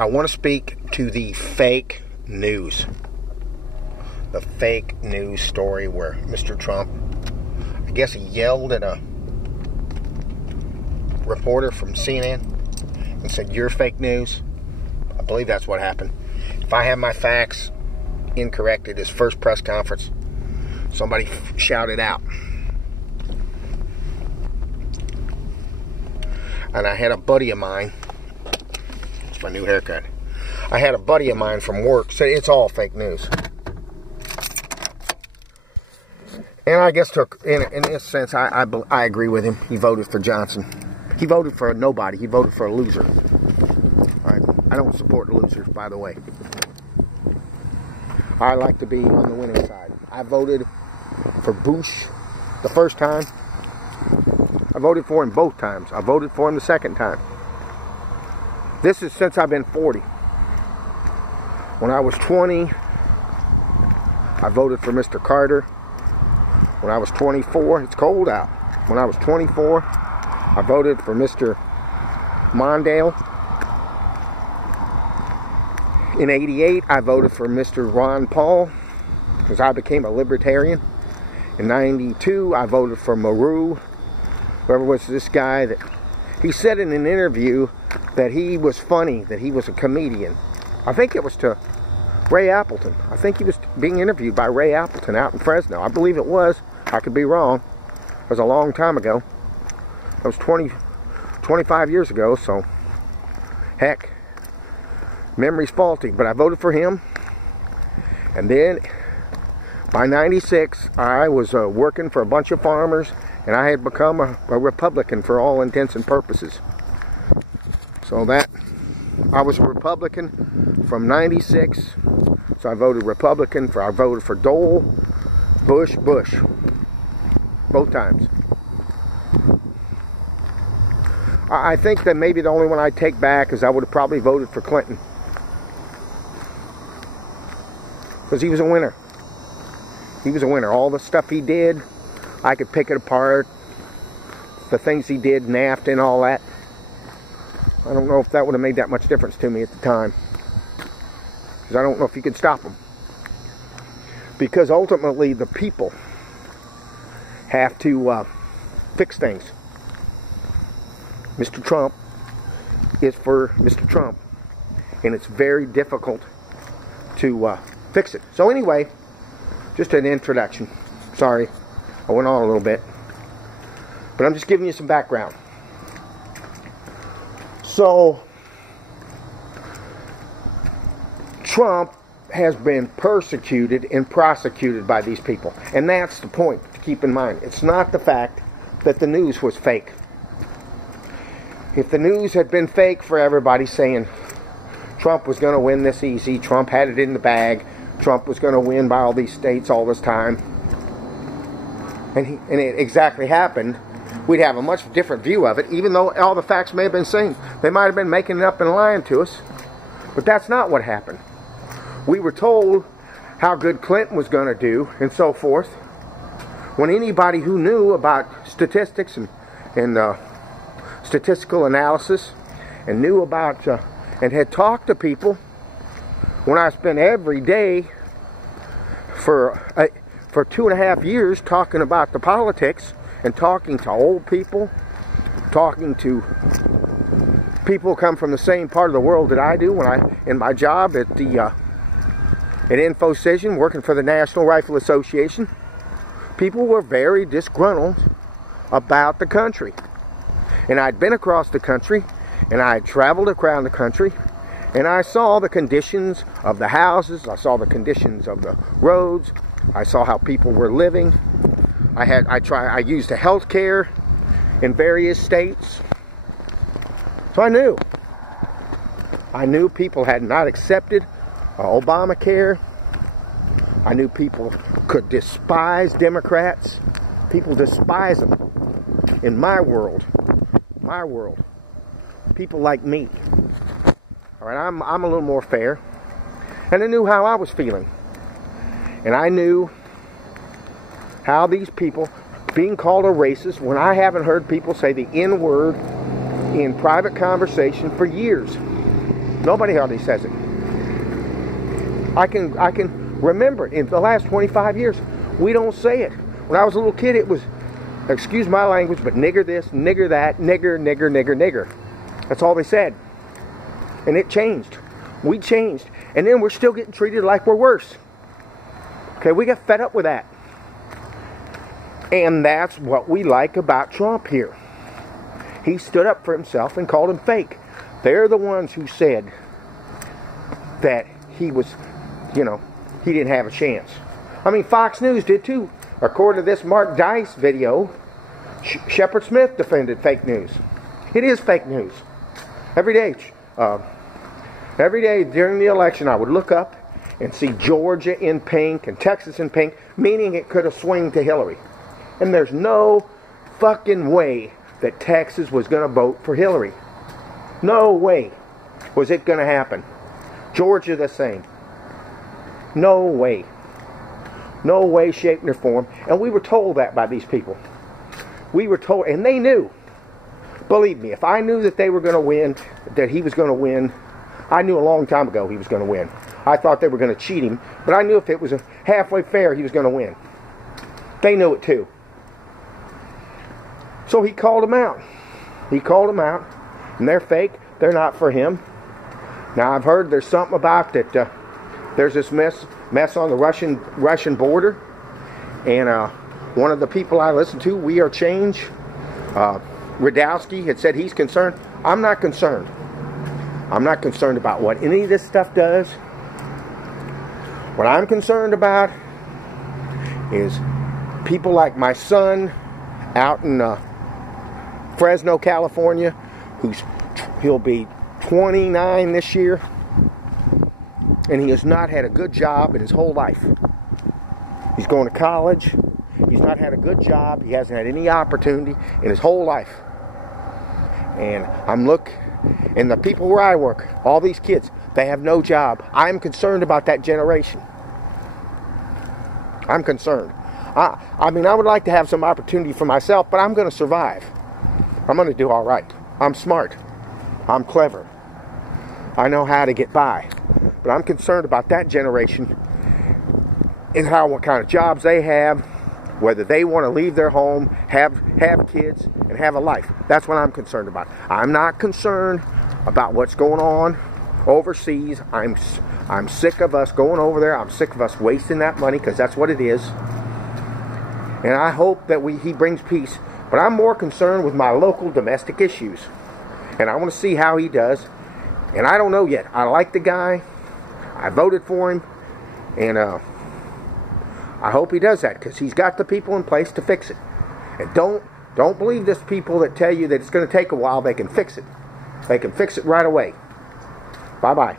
I want to speak to the fake news. The fake news story where Mr. Trump, I guess he yelled at a reporter from CNN and said, "You're fake news." I believe that's what happened. If I have my facts incorrect, at his first press conference, somebody shouted out. And I had a buddy of mine, it's my new haircut, I had a buddy of mine from work say it's all fake news. And I guess in this sense, I agree with him. He voted for Johnson. He voted for a nobody. He voted for a loser. All right. I don't support losers, by the way. I like to be on the winning side. I voted for Bush the first time. I voted for him both times. I voted for him the second time. This is since I've been 40. When I was 20, I voted for Mr. Carter. When I was 24, it's cold out. When I was 24, I voted for Mr. Mondale. In 88, I voted for Mr. Ron Paul because I became a libertarian. In 92, I voted for Maru. Whoever was this guy that he said in an interview that he was funny, that he was a comedian. I think it was to Ray Appleton. I think he was being interviewed by Ray Appleton out in Fresno. I believe it was. I could be wrong. It was a long time ago. It was 25 years ago, so heck, memory's faulty. But I voted for him. And then by 96, I was working for a bunch of farmers, and I had become a Republican for all intents and purposes. So that, I was a Republican from 96. So I voted Republican I voted for Dole, Bush. Both times. I think that maybe the only one I'd take back is I would have probably voted for Clinton. Because he was a winner. He was a winner. All the stuff he did, I could pick it apart. The things he did, NAFTA and all that. I don't know if that would have made that much difference to me at the time. Because I don't know if you could stop him. Because ultimately the people have to fix things. Mr. Trump is for Mr. Trump. And it's very difficult to fix it. So anyway, just an introduction. Sorry, I went on a little bit. But I'm just giving you some background. So, Trump has been persecuted and prosecuted by these people. And that's the point to keep in mind. It's not the fact that the news was fake. If the news had been fake for everybody saying Trump was going to win this easy, Trump had it in the bag, Trump was going to win by all these states all this time, and it exactly happened, we'd have a much different view of it, even though all the facts may have been saying. They might have been making it up and lying to us. But that's not what happened. We were told how good Clinton was going to do and so forth. When anybody who knew about statistics and statistical analysis and knew about and had talked to people, when I spent every day for 2.5 years talking about the politics and talking to old people, talking to people who come from the same part of the world that I do in my job at InfoCision, working for the National Rifle Association, people were very disgruntled about the country. And I'd been across the country, and I had traveled around the country, and I saw the conditions of the houses, I saw the conditions of the roads, I saw how people were living. I used health care in various states. So I knew people had not accepted Obamacare. I knew people could despise Democrats. People despise them. In my world, people like me. All right, I'm a little more fair. And I knew how I was feeling. And I knew how these people, being called a racist, when I haven't heard people say the N-word in private conversation for years. Nobody hardly says it. I can remember in the last 25 years, we don't say it. When I was a little kid, it was, excuse my language, but nigger this, nigger that, nigger, nigger, nigger, nigger. That's all they said. And it changed. We changed. And then we're still getting treated like we're worse. Okay, we got fed up with that. And that's what we like about Trump here. He stood up for himself and called him fake. They're the ones who said that he was, you know, he didn't have a chance. I mean, Fox News did too. According to this Mark Dice video, Shepard Smith defended fake news. It is fake news. Every day during the election, I would look up and see Georgia in pink and Texas in pink, meaning it could have swung to Hillary. And there's no fucking way that Texas was going to vote for Hillary. No way was it going to happen. Georgia the same. No way. No way, shape, nor form. And we were told that by these people. We were told, and they knew. Believe me, if I knew that they were going to win, that he was going to win, I knew a long time ago he was going to win. I thought they were going to cheat him, but I knew if it was a halfway fair, he was going to win. They knew it too. So he called them out. He called them out, and they're fake. They're not for him. Now I've heard there's something about that. There's this mess on the Russian border, and one of the people I listen to, We Are Change, Radowski, had said he's concerned. I'm not concerned. I'm not concerned about what any of this stuff does. What I'm concerned about is people like my son out in Fresno, California, he'll be 29 this year, and he has not had a good job in his whole life. He's going to college. He's not had a good job. He hasn't had any opportunity in his whole life. And and the people where I work, all these kids, they have no job. I'm concerned about that generation. I'm concerned. I mean, I would like to have some opportunity for myself, but I'm going to survive. I'm going to do all right. I'm smart. I'm clever. I know how to get by. But I'm concerned about that generation and what kind of jobs they have, whether they want to leave their home, have kids, and have a life. That's what I'm concerned about. I'm not concerned about what's going on overseas. I'm sick of us going over there. I'm sick of us wasting that money, because that's what it is. And I hope that he brings peace. But I'm more concerned with my local domestic issues. And I want to see how he does. And I don't know yet. I like the guy. I voted for him. And I hope he does that, because he's got the people in place to fix it. And don't believe this people that tell you that it's going to take a while. They can fix it. They can fix it right away. Bye-bye.